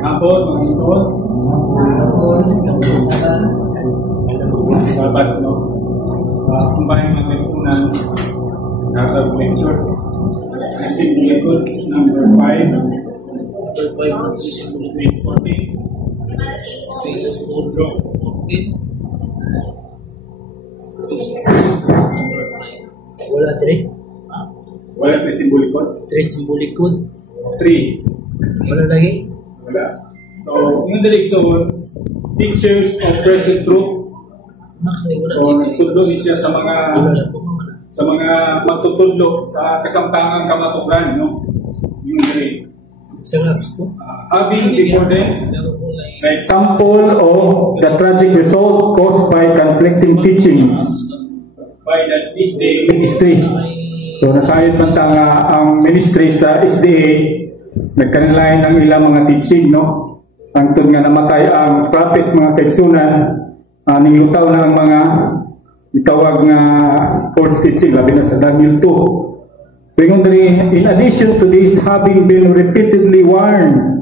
Hapon, mga isod. Sabat, no? Kung ba yung mga leksunan, nasa lecture. Assembly Code number 5. Page 14. Page 14. Wala 3. Wala 3 symbolic code? 3 symbolic code. 3. Wala lagi? Wala. So, yung direksyon, teachers of present truth. So, nagtudlo siya sa mga magtutudlo sa kasamtangang kamaturan, no? Yung direct. Having before them the example of the tragic result caused by conflicting teachings by the SDA ministry. So, nasayod man sa ang ministry sa SDA, nagkanilain ang ilang mga teaching, no? Antod nga namatay ang prophet, mga kaigsunan, ninglutaw na ang mga itawag nga false teaching, labi na sa Daniel 2. So, in addition to this, having been repeatedly warned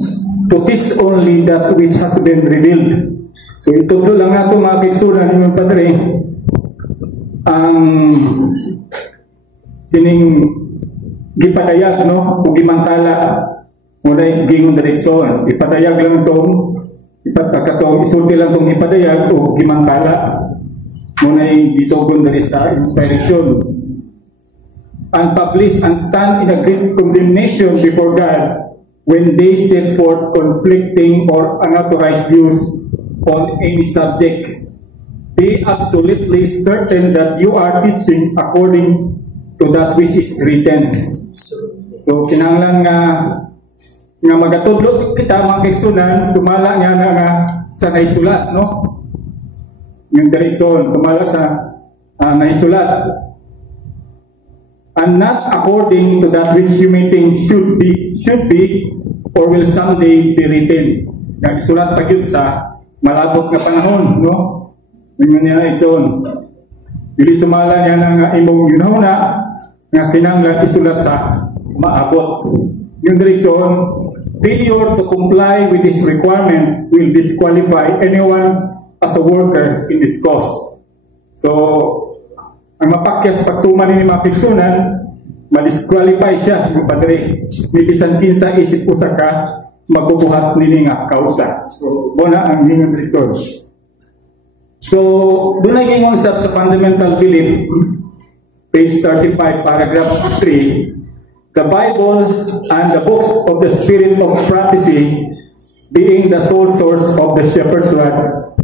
to teach only that which has been revealed. So, itudlo lang nato mga kaigsunan, yung padre, ang kining gipadayag, no? O gimantala muna gingon direksyon. Ipadayag lang itong isulti lang itong ipadayag o gimantala muna itogon dari sa inspiration. Unpublished and stand in a great condemnation before God when they set forth conflicting or unauthorized views on any subject. Be absolutely certain that you are teaching according to that which is written. So, kinanglan nga magatudlo kita mga kaigsunan, sumala nga sa naisulat, no? Yung direksyon, sumala sa naisulat. And not according to that which you may think should be, or will someday be written. Nga isulat pa yun sa malabot nga panahon, no? Yung niya ikson. Dili sumala niya nga imong yunahuna, nga kinanglan isulat sa maabot. Yung direksyon, failure to comply with this requirement will disqualify anyone as a worker in this cause. So, ang mapakyas pagtuman ni mga piksunan, ma-disqualify siya, yung padre. May bisan kinsa isip usa ka, magbubuhat nini nga kausa. So, muna ang gingon direksyon. So, doon na gingon sa fundamental belief, page 35, paragraph 3, the Bible and the books of the Spirit of prophecy being the sole source of the shepherd's rod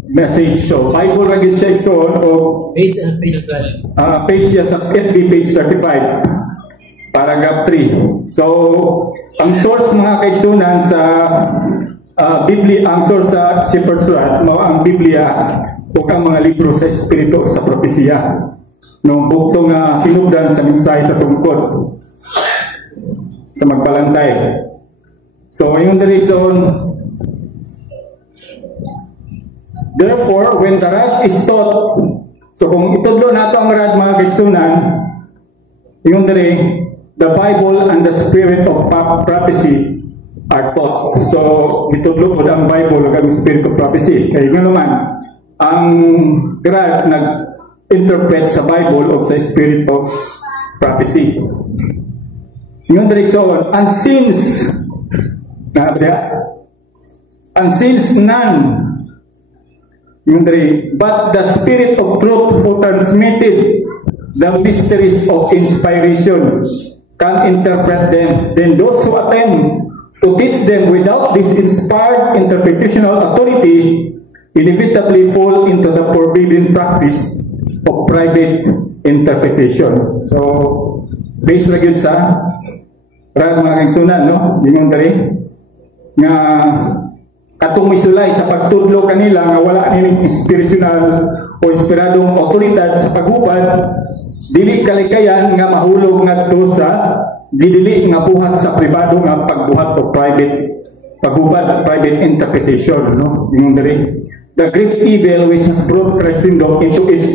message. So, Bible na gid siya igsoon o page and page 12. Page siya sa FB, page 35, paragraph 3. So, ang source mga kaigsunan sa Biblia, ang source sa shepherd's rod, ang Biblia o ang mga libro sa Espiritu sa propesya. Nung bukto nga hinugdan sa mensahe sa sungkot sa magbalantay. So, yung direksyon, therefore, when the rod is taught, so kung itudlo nato ang rod mga kaigsunan, yung dire, the Bible and the Spirit of prophecy are taught. So, itudlo po ang Bible at ang Spirit of prophecy. Kaya yun naman, ang rod nag-interpret sa Bible o sa Spirit of prophecy. Yung direksyon, and since none, yung dire, but the Spirit of truth who transmitted the mysteries of inspiration can interpret them, then those who attempt to teach them without this inspired interpretational authority inevitably fall into the forbidden practice of private interpretation. So, based na yun sa mga kaigsunan, no? Yung dari nga atong misulay sa pagtudlo kanila nga wala nining inspirational o inspiradong otoridad sa paghubad, dili kalikayan nga mahulog ngadto sa didili nga buhat sa pribado nga pagbuhat o private paghubad, private interpretation, no? Yung dari the great evil which has brought Christendom into its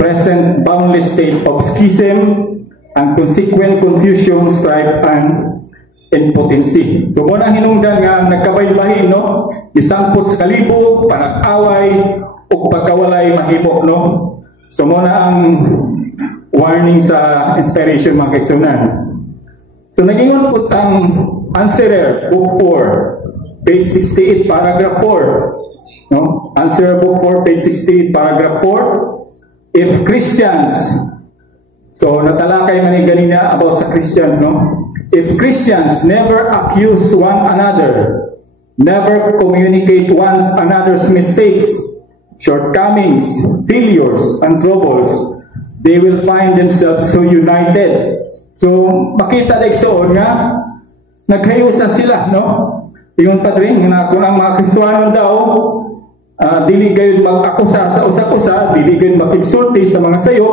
present boundless state of schism and consequent confusion, strife, and impotency. So muna hinungdan nga nagkabaybahin, no? Isangpot sa kalibog, panag-away o pagkawalay mahimo, no? So muna ang warning sa inspiration mga kaigsunan. So nagingon po ang Answerer, Book 4, page 68, paragraph 4. No? Answerer, Book 4, page 68, paragraph 4. If Christians, so natalakay man yung ganina about sa Christians, no? If Christians never accuse one another, never communicate one another's mistakes, shortcomings, failures, and troubles, they will find themselves so united. So, makita na iksoon nga, naghayusan sila, no? Yung padring, na kung ang mga Kristuhanon daw, dili gayon mag-akusa sa usa-usa, dili gayon mag-insulti sa mga sayo,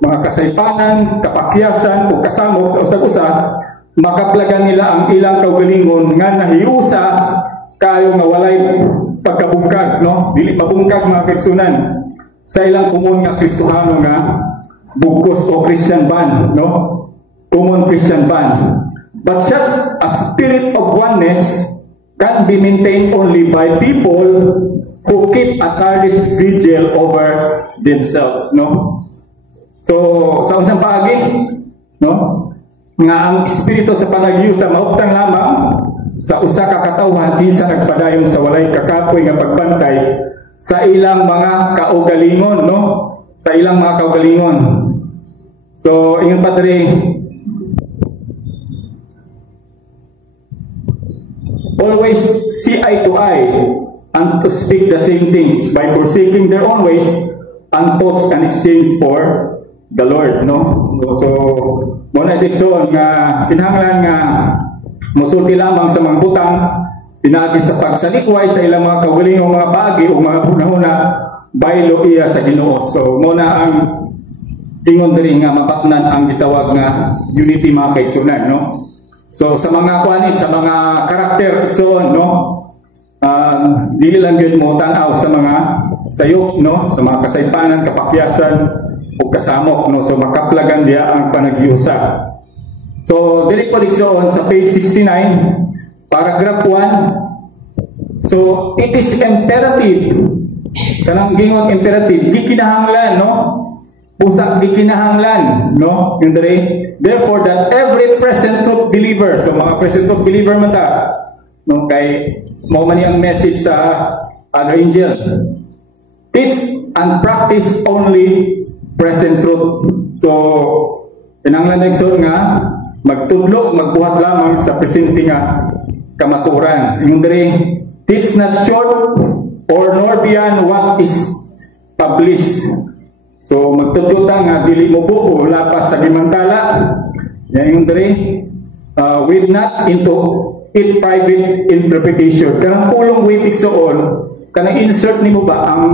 mga kasaypanan, kapakyasan, o kasamok sa usa-usa, makaplagan nila ang ilang kaugalingon nga nahiyusa kayo nga walay pagkabungkag, no? Dili mabungkag mga kaigsunan sa ilang kumun nga Kristohano nga bugkos o Christian band, no? Common Christian band. But such a spirit of oneness can be maintained only by people who keep a tireless vigil over themselves, no? So, sa unsang paagi, no? Nga ang espiritu sa panaghiusa mauptang lamang sa usa ka katawhan bisan nagpadayon sa walay kakapoy nga pagbantay sa ilang mga kaugalingon, no? Sa ilang mga kaugalingon. So, ingon padre, always see eye to eye and to speak the same things by forsaking their own ways and thoughts and exchange for the Lord, no? So, muna seksyon nga pinahanglan nga musulti lamang sa mga butang, pinagi sa pagsalikway sa ilang mga kaugalingong mga bagay o mga hunahuna baylo iya sa Ginoo. So, muna ang ingon diri nga mapatnan ang gitawag nga unity mga kaigsunan, no? So sa mga kuani, sa mga karakter so no, dili lang gyud mo tan-aw sa mga sayop, no, sa mga kasaypanan, kapakyasan o kasamok, no, so makaplagan dia ang panaghiusa. So dili ko dikson sa page 69, paragraph 1. So it is imperative, kanang gingon imperative, di kinahanglan, no, usak di kinahanglan, no, yung diri. Therefore, that every present truth believer, so mga present truth believer man ta, no, kay mo man ang message sa other angel, teach and practice only present truth. So, pinanglan nagsun nga magtudlo, magbuhat lamang sa presente nga kamaturan. Yung diri, teach not short or nor beyond what is published. So magtudlo ta nga dili mo buo lapas sa gimantala. Yan yung diri, with not into it private interpretation. Kanang pulong way piksoon, kanang insert nimo ba ang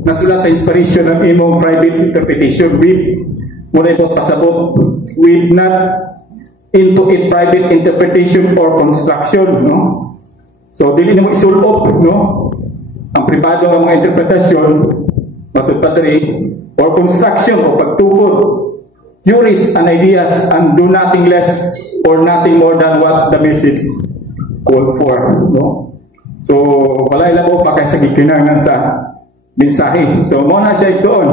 nasulat sa inspiration ng imong private interpretation with muna ito pasabot, with not into it private interpretation or construction, no? So dili nimo isulop, no, ang pribado nga mga interpretasyon matutadri or construction o pagtukod, theories and ideas, and do nothing less or nothing more than what the message called for, no? So walay labo pa kay sa gikinahanglan sa mensahe. So mo na siya igsoon.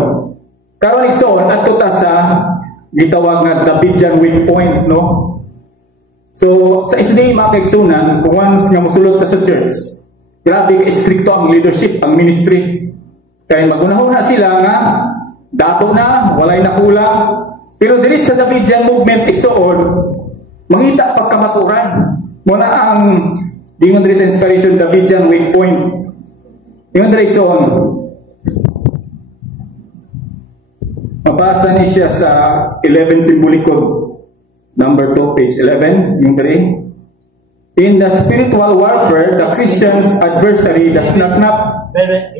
Karon igsoon adto ta sa gitawag nga Davidian weak point, no? So sa SDA mga kaigsunan, kung once nga mosulod ta sa church, grabe ka stricto ang leadership, ang ministry. Kaya magunahon na sila nga dato na, walay na kulang. Pero diri sa Davidian movement igsoon, mangita pagkamaturan. Muna ang dingon diri sa inspiration Davidian weak point. Dingon diri igsoon. Mabasa ni siya sa 11 Symbolic Code, number 2, page 11. Yung diri. In the spiritual warfare, the Christian's adversary does not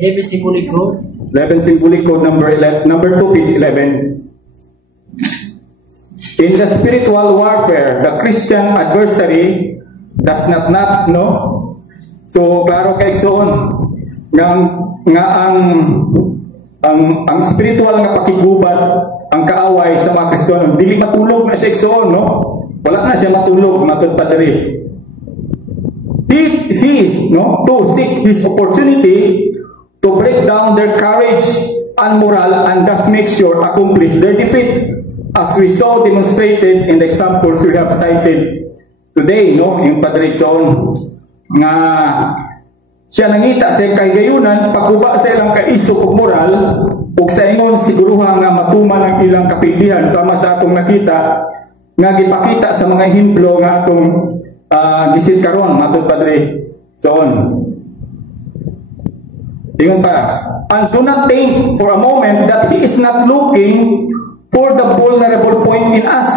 11 Symbolic Code. 11 Symbolic Code number 2, page 11. In the spiritual warfare, the Christian adversary does not no. So klaro kay igsoon nga ang spiritual nga pakigubat, ang kaaway sa mga Kristiyano, dili matulog na siya igsoon, no? Wala na siya matulog matud pa diri. he no, to seek his opportunity to break down their courage and moral and thus make sure accomplish their defeat, as we saw demonstrated in the examples we have cited today, no, yung Padre Son nga siya nangita sa kagayunan pagguba sa ilang kaisog ug moral ug sa ingon siguruha nga matuman ang ilang kapilihan sama sa atong nakita nga gipakita sa mga ehemplo nga atong gisit karon matod Padre Son. Ingon pa, and do not think for a moment that he is not looking for the vulnerable point in us,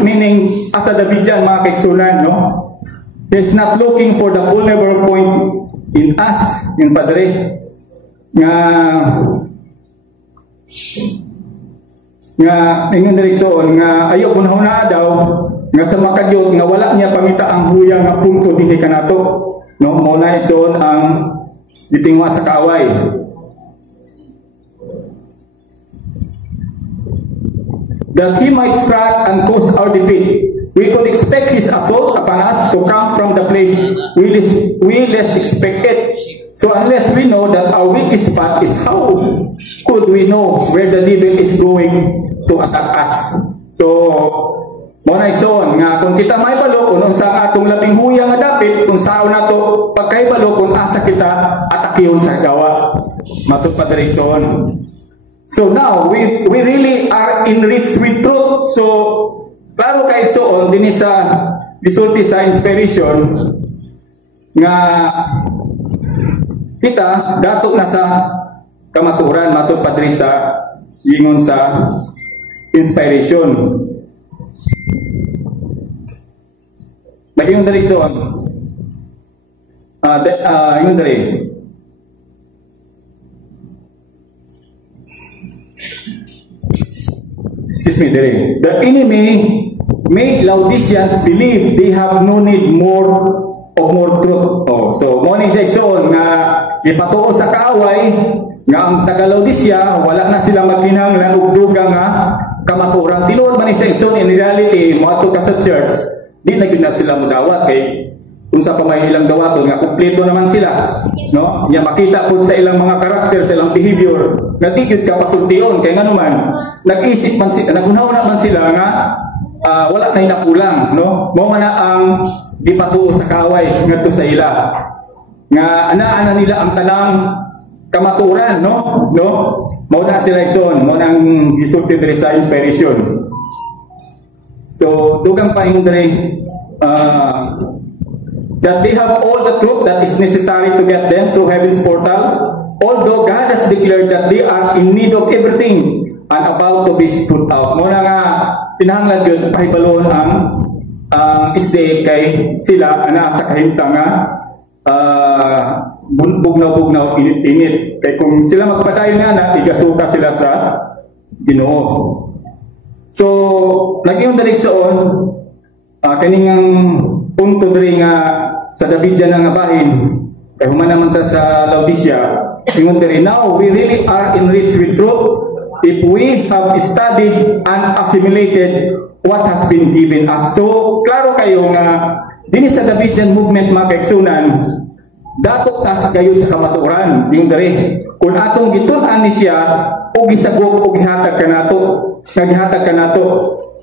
meaning as a Davidian mga kaigsunan, no? He is not looking for the vulnerable point in us, yung Padre, nga ingon direksyon nga ayo hunahuna daw nga sa makadyot nga wala niya pamita ang huyang nga punto dinhi kanato, no? Mao na igsoon ang gitingwa sa kaaway. That he might strike and cause our defeat. We could expect his assault upon us to come from the place we less expect it. So unless we know that our weakest spot is, how could we know where the devil is going to attack us? So, muna igsoon nga kung kita may balo kung sa atong labing huyang nga dapit kung sao nato pagkahibalo kung asa kita atakihon sa gawa. Matod Padre Son. So now we really are enriched with truth. So klaro kay igsoon dinhi sa resulti sa inspiration nga kita dato na sa kamaturan matod Padre sa ingon sa inspiration. Yung direksyon, yung direksyon, excuse me, the enemy made Laodiceans believe they have no need more truth. Oh, so, morning section nga ipatuo sa kaaway nga ang taga-Laodicea wala na sila magkinahanglan og dugang nga kamaturan. Tinuod man ni section in reality mo ato ka sa church. Di na gid na sila modawat kay kung sa pamay ilang dawaton nga kumpleto naman sila, no? Nya makita pud sa ilang mga karakter, sa ilang behavior nga di gid ka pasultion kay nganuman nag-isip man sila, nagunaw man sila nga wala nay nakulang, no? Mao man ang gipatuo sa kaaway ngadto sa ila nga ana nila ang tanang kamaturan, no? Mao na sila igsoon, mao nang gisulti diri sa inspiration. So, dugang paingon diri that they have all the truth that is necessary to get them to heaven's portal, although God has declared that they are in need of everything and about to be put out. Muna nga, pinahanglan yun, pahibalon ang isde kay sila na sa kahimta nga bugnaw-bugnaw, init-init. Kaya kung sila magpadayon nga igasuka sila sa Ginoo. So, naging direksyon, kaningang punto diri nga sa Davidian nga bahin, kay human naman ta sa Laodicea, ingon diri, now we really are enriched with truth if we have studied and assimilated what has been given us. So, klaro kayo nga, dinhi sa Davidian movement mga kaigsunan, datot tas kayo sa kamaturan, yung diri. Kung atong gitun-an ni siya, o gisagop o gihatag kanato.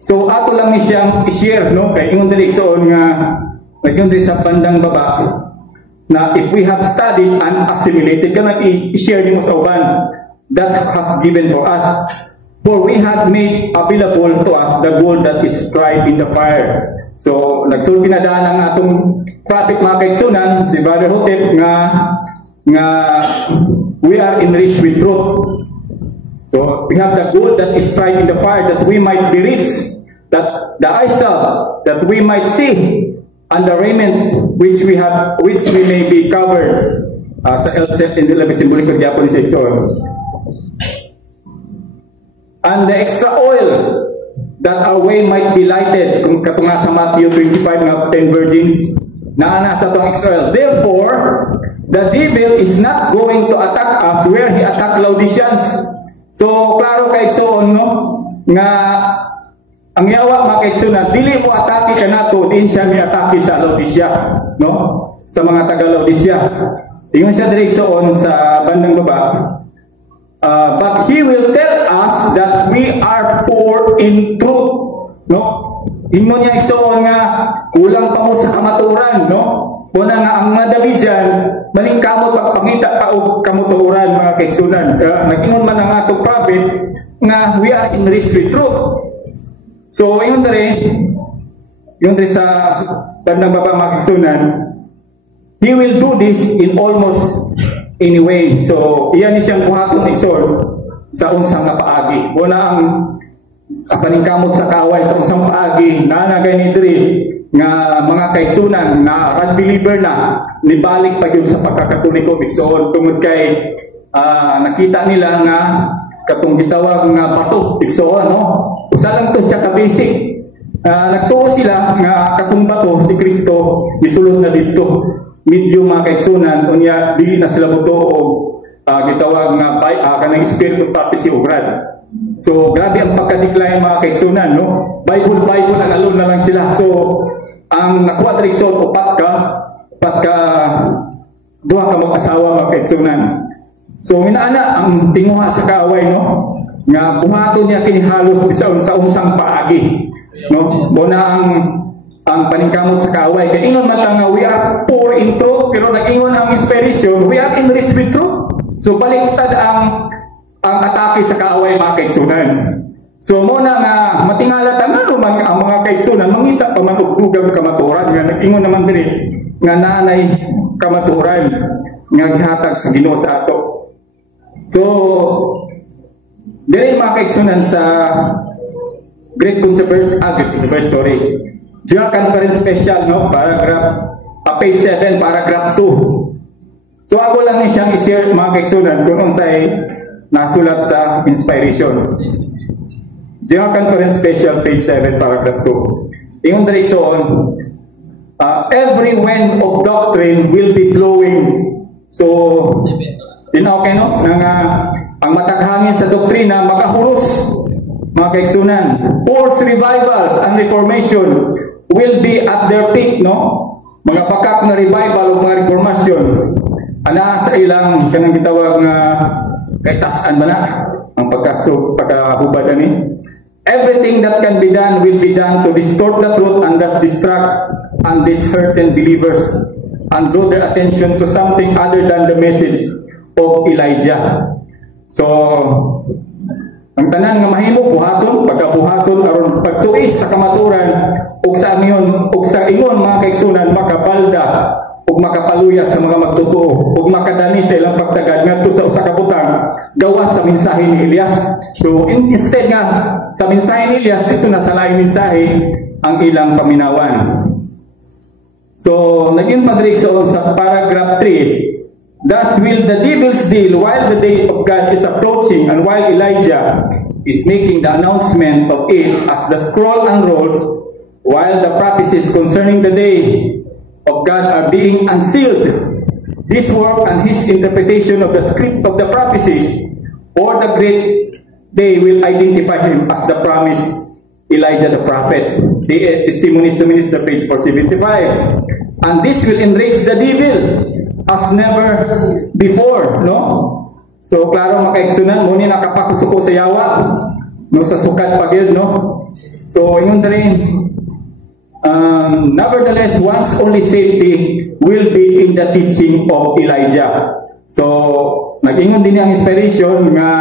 So ato lang ni siyang i-share, no? Kay ingon diri igsoon nga naging diri sa bandang baba na if we have studied and assimilated kana i-share nimo sa uban that has given for us, for we had made available to us the gold that is tried in the fire. So nagsulti na daan ang atong prophet mga kaigsunan si Brother Hotep nga we are enriched with truth. So we have the gold that is tried in the fire that we might be rich, that the eyesight that we might see, and the raiment which we may be covered. Sa Elset in the labi simboliko gyapon ni section. And the extra oil that our way might be lighted, kung katunga sa Matthew 25 nga 10 virgins na ana sa tong extra oil. Therefore, the devil is not going to attack us where he attacked Laodiceans. So, klaro kay igsoon, no? Nga ang yawa mga kaigsunan, dili mo atake ka nato, din siya may atake sa Laodicea, no? Sa mga taga Laodicea. Ingon siya direksyon sa bandang baba. But he will tell us that we are poor in truth, no? Ingon niya igsoon nga kulang pa mo sa kamaturan, no? Una nga ang mga David dyan, maningkamot pagpangita pa og kamaturan mga kaigsunan. Nag-ingon man ang atong prophet nga we are enriched with truth. So ingon dere sa bandang baba mga kaigsunan, he will do this in almost any way. So iyan ni siyang buhaton igsoon sa unsang nga paagi. Una ang paningkamot sa kaaway sa unsang paagi nanagay ni diri nga mga kaigsunan na unbeliever na nibalik pa gyud sa pagkakatoliko igsoon tungod kay nakita nila nga katong gitawag nga bato igsoon, no? Usa lang to siya ka basic. Nagtuo sila nga katong bato si Kristo gisulod na didto. Medyo mga kaigsunan unya dili na sila motuo og gitawag nga kanang spirit of prophecy o grad. So grabe ang pagka-decline mga kaigsunan, no? Bible ang alone na lang sila. So ang nakuha direksyon upat ka duha ka mag-asawa mga kaigsunan. So minaana ang tinguha sa kaaway, no? Nga buhaton niya kinihalos sa unsang paagi, no? Muna ang paningkamot sa kaaway. Kaya ingon man nga we are poor in truth, pero nag-ingon ang inspiration, we are enriched with truth. So baliktad ang atake sa kaaway mga kaigsunan. So muna nga matingala tangan ang mga kaigsunan mangita pa man og dugang kamatuoran nga nag-ingon naman diri nga nanay kamatuoran nga gihatag sa Ginoo sa ato. So diri mga kaigsunan sa Great Controversy, General Conference Special, no? Page 7, paragraph 2. So ako lang ni siyang i-share mga kaigsunan kung unsay nasulat sa inspiration. General Conference Special, page 7, paragraph 2. Ingon direksyon, every wind of doctrine will be flowing. So, okay, no? Ang mataghangin sa doktrina, makahuros, mga kaigsunan. Forced revivals and reformation will be at their peak, no? Mga pakak na revival o mga reformation. Ana sa ilang kanang gitawag nga kay tasan ba na ang pagkahubad ani. Everything that can be done will be done to distort the truth and thus distract and dishearten believers and draw their attention to something other than the message of Elijah. So ang tanan nga mahimo buhaton, pagkabuhaton aron pagtuis sa kamaturan ug sa ingon mga kaigsunan makabalda ug makapaluya sa mga magtotoo ug makadani sa ilang pagtagad ngadto sa usa ka butang gawas sa mensahe ni Elias. So instead nga sa mensahe ni Elias dito na sa laing mensahe ang ilang paminawan. So naging padirikson sa paragraph 3. Thus will the devils deal while the day of God is approaching and while Elijah is making the announcement of it as the scroll unrolls, while the prophecies concerning the day of God are being unsealed. This work and his interpretation of the script of the prophecies or the great day will identify him as the promised Elijah the prophet. The Testimonies to Minister, page 475. And this will enrage the devil as never before, no? So klaro makaigsunan mo ni nakapakusuko sa yawa no sa sukat pagid, no? So ingon diri nevertheless one's only safety will be in the teaching of Elijah. So nag-ingon din ang inspiration nga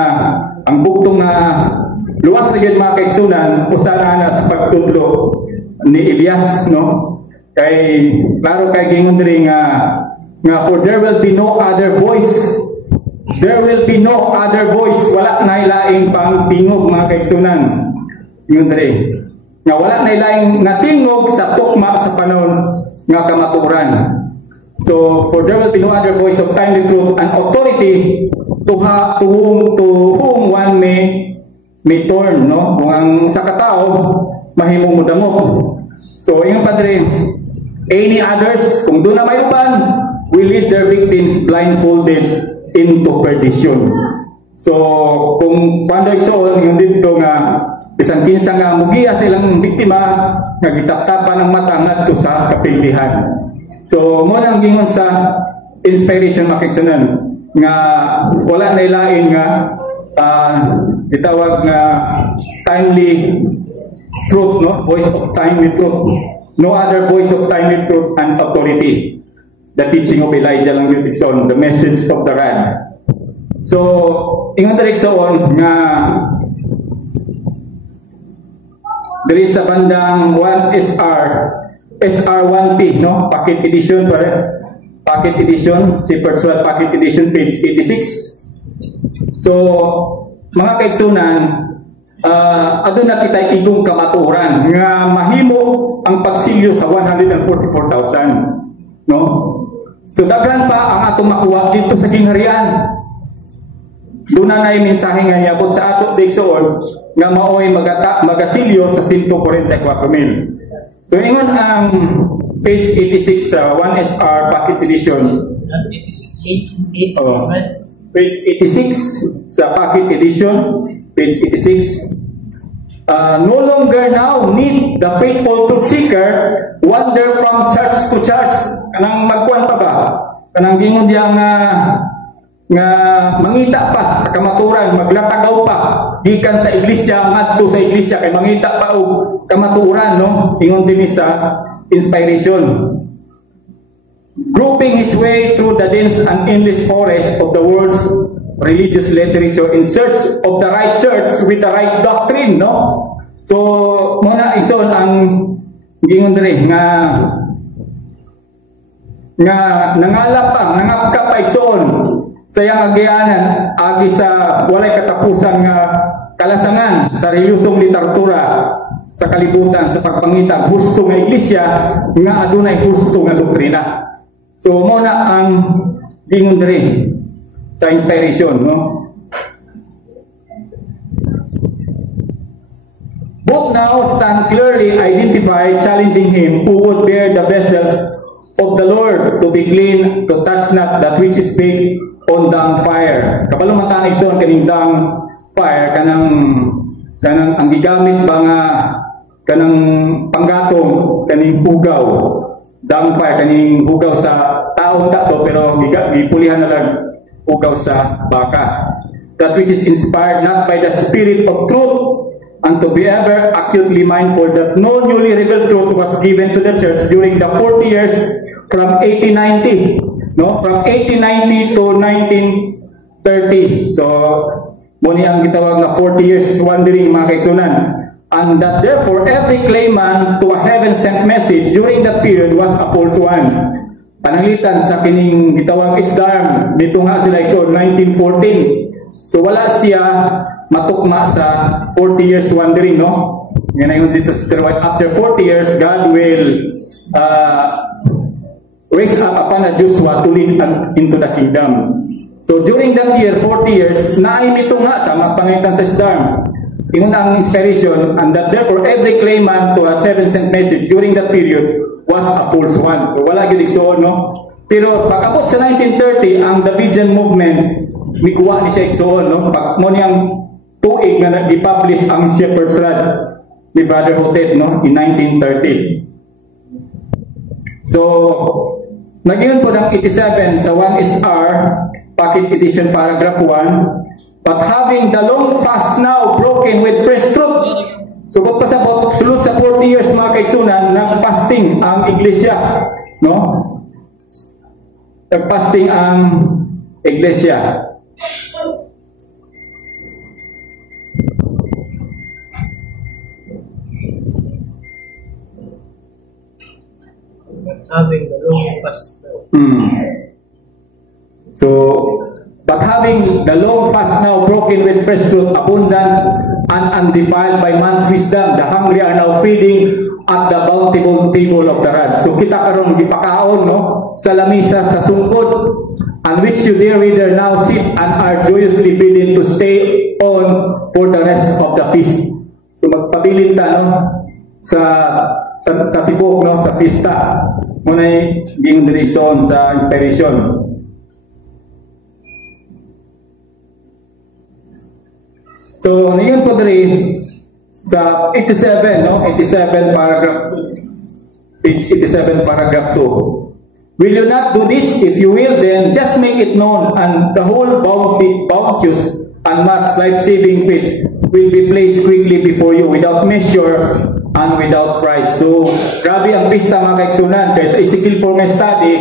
ang bugtong nga luwas na gyud mga kaigsunan usa na sa pagtudlo ni Elias, no? Kay klaro kay gingon diri nga for there will be no other voice. There will be no other voice. Wala na ilaing pang tingog mga kaigsunan. Yun dali. Nga wala na ilaing natingog sa tukma sa panahon nga kamaturan. So, for there will be no other voice of timely truth and authority to whom one may turn, no? Kung ang sa katao, mahimong mudamok. So, yung padre, any others, kung doon na may uban, will lead their victims blindfolded into perdition. So, kung pando igsoon yung dito nga Bisan kinsa nga mugiya sa ilang biktima nga gitaptapan ang mata ngadto sa kapildihan. So mo nang gingon sa inspiration makigsunan nga wala na ilain nga itawag nga timely truth, no? Voice of timely truth. No other voice of timely truth and authority. The teaching of Elijah lang yung tikson, the message of the rod. So, ingon direksyon nga there is a bandang 1SR, SR1P, no? Packet edition, packet edition, Shepherd's Rod packet edition, page 86. So, mga kaigsunan, aduna kita igong kamaturan nga mahimo ang pagsilyo sa 144,000, no? So, daghan pa ang atong makuha dito sa kingharian. Doon na mensahe nga niabot sa ato digsoon nga maoy magasilyo sa 144,000. So ingon ang page 86 sa 1SR packet edition. Page 86 sa packet edition, page 86. No longer now need the faithful truth seeker wander from church to church. Kanang magkuan pa ba? Kanang gingon diya nga mangita pa sa kamaturan, maglatagaw pa gikan sa iglesia ngadto sa iglesia kay mangita pa og kamaturan, no? Ingon din sa inspiration. Groping his way through the dense and endless forest of the world's religious literature in search of the right church with the right doctrine, no? So muna igsoon ang gingon diri nga nangalap pa, nangapka pa igsoon sa iyang agyanan agi sa walay katapusan nga kalasangan sa reliyosong literatura sa kalibutan sa pagpangita gusto nga iglesia nga adunay gusto nga doktrina. So mo na ang gingon diri sa inspiration, no? Both now stand clearly identified, challenging him who would bear the vessels of the Lord to be clean, to touch not that which is baked on dung fire. Kapalo matanig son kaning dung fire kanang ang gigamit ba nga kanang panggatong kaning hugaw. Dung fire kaning hugaw sa taon dato pero gipulihan na lang hugaw sa baka. That which is inspired not by the spirit of truth, and to be ever acutely mindful that no newly revealed truth was given to the church during the 40 years from 1890. No, from 1890 to 1930. So, muni ang gitawag na 40 years wandering, mga kaigsunan. And that therefore every claimant to a heaven-sent message during that period was a false one. Pananglitan sa kining gitawag isdarm dito nga sila igsoon 1914. So wala siya matukma sa 40 years wandering, no? Yan ayon dito sa after 40 years God will raise up upon a Joshua to lead into the kingdom. So during that year, 40 years, nainito nga sa mapangitan sa Isdarm. Ingon ang inspiration, and that therefore every claimant to a seven-cent message during that period was a false one. So wala gid igsoon, no? Pero pag-abot sa 1930, ang Davidian movement, mikuha ni siya igsoon, no? Pag mo niyang tuig na di-publish ang Shepherd's Rod ni Brother Hotep, no? In 1930. So, nagyon po ng 87 sa 1SR, packet edition paragraph 1, but having the long fast now broken with fresh truth. So, pagpasabot, sulod sa 40 years mga kaigsunan, nag-fasting ang iglesia. No? Nag-fasting ang iglesia. Having the long fast now. So, but having the long fast now broken with fresh truth, abundant and undefiled by man's wisdom, the hungry are now feeding at the bountiful table of the rod. So kita karon gipakaon, no, sa lamisa sa sungkod, and which you dear reader now sit and are joyously bidden to stay on for the rest of the feast. So magpabilin ta, no, sa tibok, no, sa pista. Muna'y ging direksyon sa inspiration. So, ngayon po dali, Sa 87, no? 87 paragraph 2. Page 87 paragraph 2. Will you not do this? If you will, then just make it known, and the whole bounteous and much life-saving fish will be placed quickly before you without measure and without price. So, grabe ang pista mga kaigsunan. Kaya sa Ezekiel 4 nga study,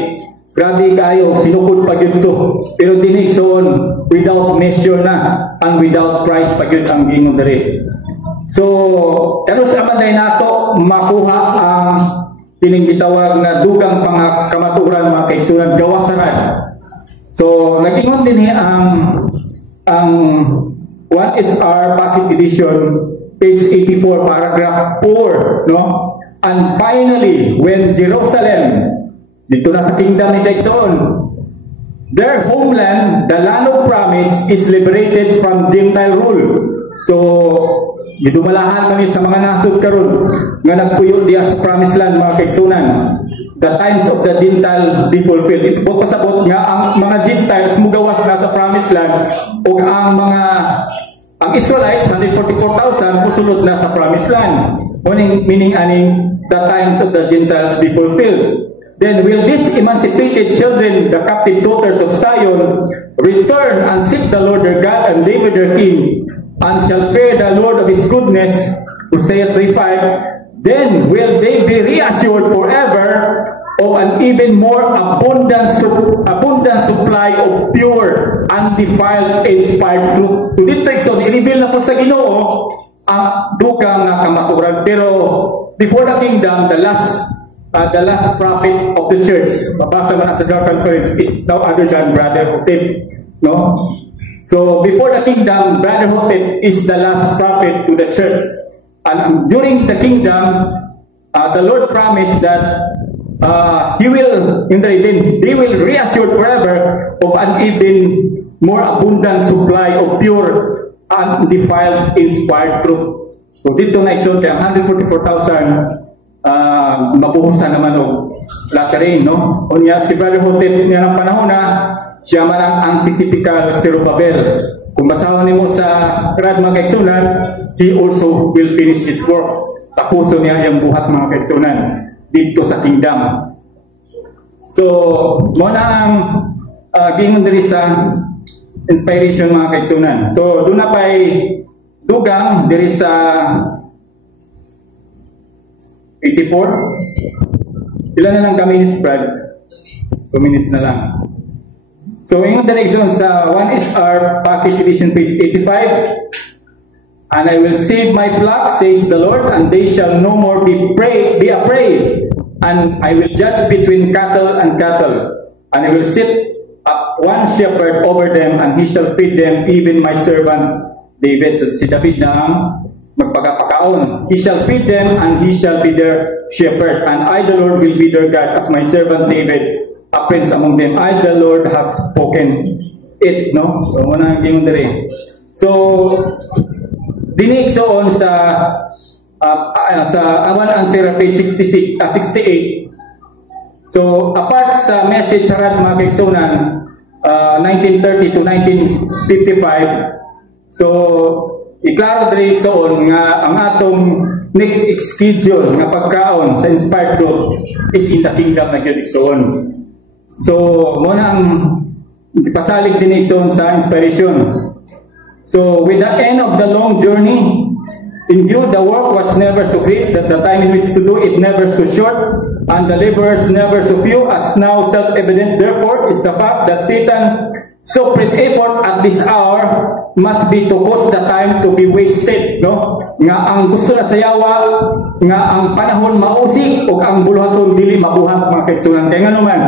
grabe kayo, sinukod pa yun to. Pero dinig soon, without measure na and without price pa yun ang gingon diri. So, ano sa manday nato makuha ang tinigitawag na dugang kamaturan mga kaigsunan gawasaran. So, nag-ingon din ang 1SR Pocket Edition, page 84, paragraph 4, no? And finally, when Jerusalem, dito na sa kingdom ni Jackson, their homeland, the land of promise, is liberated from Gentile rule. So, gidumalahan kami sa mga nasod karon nga nagpuyo diya sa promised land mga kaigsunan. The times of the Gentile be fulfilled. Ito po pasabot nga ang mga Gentiles mugawas na sa promised land o ang Israelites 144,000 musulod na sa promised land. Meaning the times of the Gentiles be fulfilled. Then will these emancipated children, the captive daughters of Zion, return and seek the Lord their God and David their king, and shall fear the Lord of his goodness, Hosea 3:5. Then will they be reassured forever of an even more abundant supply of pure, undefiled, inspired truth. So dito i-reveal na po sa Ginoo ang dugang nga kamaturan. Pero before the kingdom, the last prophet of the church, mabasa na sa General Conference, is no other than Brother Hotep, no? So before the kingdom, Brother Hotep is the last prophet to the church. And during the kingdom, the Lord promised that He will, they will reassure forever of an even more abundant supply of pure, undefiled, inspired truth. So dito na ikson kaya 144,000 mabuhusan naman o Lazarin, no? Unya si Brother Hotep niya ng panahon na siya man ang antitypical Zerubbabel. Kung basahan niyo sa Rad mga kaigsunan, he also will finish his work. Tapuso niya yung buhat mga kaigsunan dito sa kingdom. So, muna ang gingon diri sa inspiration mga kaigsunan. So, doon na pa'y dugang diri sa 84. Ilan na lang minutes, Brad? 2 minutes na lang. So, yung direction sa 1SR Pocket Edition, page 85. And I will save my flock, says the Lord, and they shall no more be a prey. And I will judge between cattle and cattle. And I will set up one shepherd over them, and he shall feed them, even my servant David. So, si David na ang magpagapakaon. He shall feed them, and he shall be their shepherd. And I, the Lord, will be their God, as my servant David, a prince among them. I, the Lord, have spoken it, no? So, muna yung dere. So, dinig soon sa Awan Answer, page 68. So, apart sa message sa Rad mga kaigsunan, 1930 to 1955, so, iklaro diri soon nga ang atong next schedule nga pagkaon sa inspired truth is in the kingdom na gyud soon. So, muna ang ipasalig din soon sa inspiration. So, with the end of the long journey, indeed the work was never so great, that the time in which to do it never so short, and the laborers never so few, as now self-evident. Therefore is the fact that Satan supreme effort at this hour must be to cause the time to be wasted, no? Nga ang gusto na sayawa, nga ang panahon mausik, o ang buluhaton dili mabuhat mga kaigsunan. Kaya nga naman,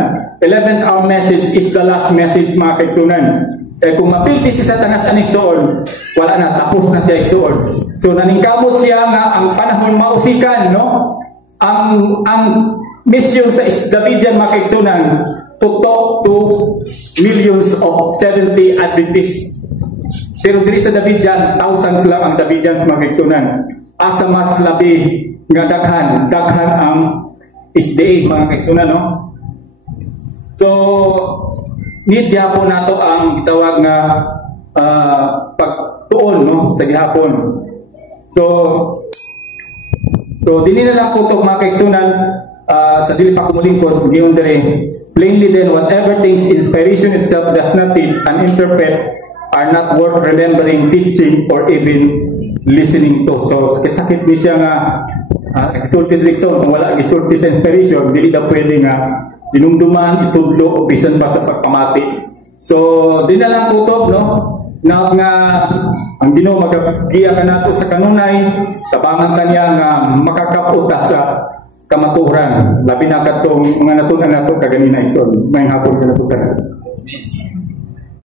11th hour message is the last message mga kaigsunan. Eh kung mapilti si Satanas ang igsuon, wala na, tapos na siya igsuon. So naningkamot siya nga ang panahon mausikan, no? Ang mission sa Davidian mga kaigsunan, to talk to millions of 70 Adventists. Pero diri sa Davidian, thousands lang ang Davidians mga kaigsunan. Asa mas labi nga daghan ang SDA mga kaigsunan, no? So, need gihapon nato ang gitawag nga pagtuon, no, sa gihapon. So, So dili na lang putok mga kaigsunan sa dili pa kumulingkod giyon dire plainly then whatever things inspiration itself does not teach and interpret are not worth remembering, teaching, or even listening to. So sakit-sakit ni siya nga exalted Rickson kung wala gisulti sa inspiration dili na pwede nga dinumduman, itudlo o bisan pa sa pagpamati. So di na lang putok no na nga ang Ginoo magagiya ka nato sa kanunay tabangan kaniya nga makakaputa sa kamaturan labi na katong mga natunan nato kaganina ison may hapon ka natutan.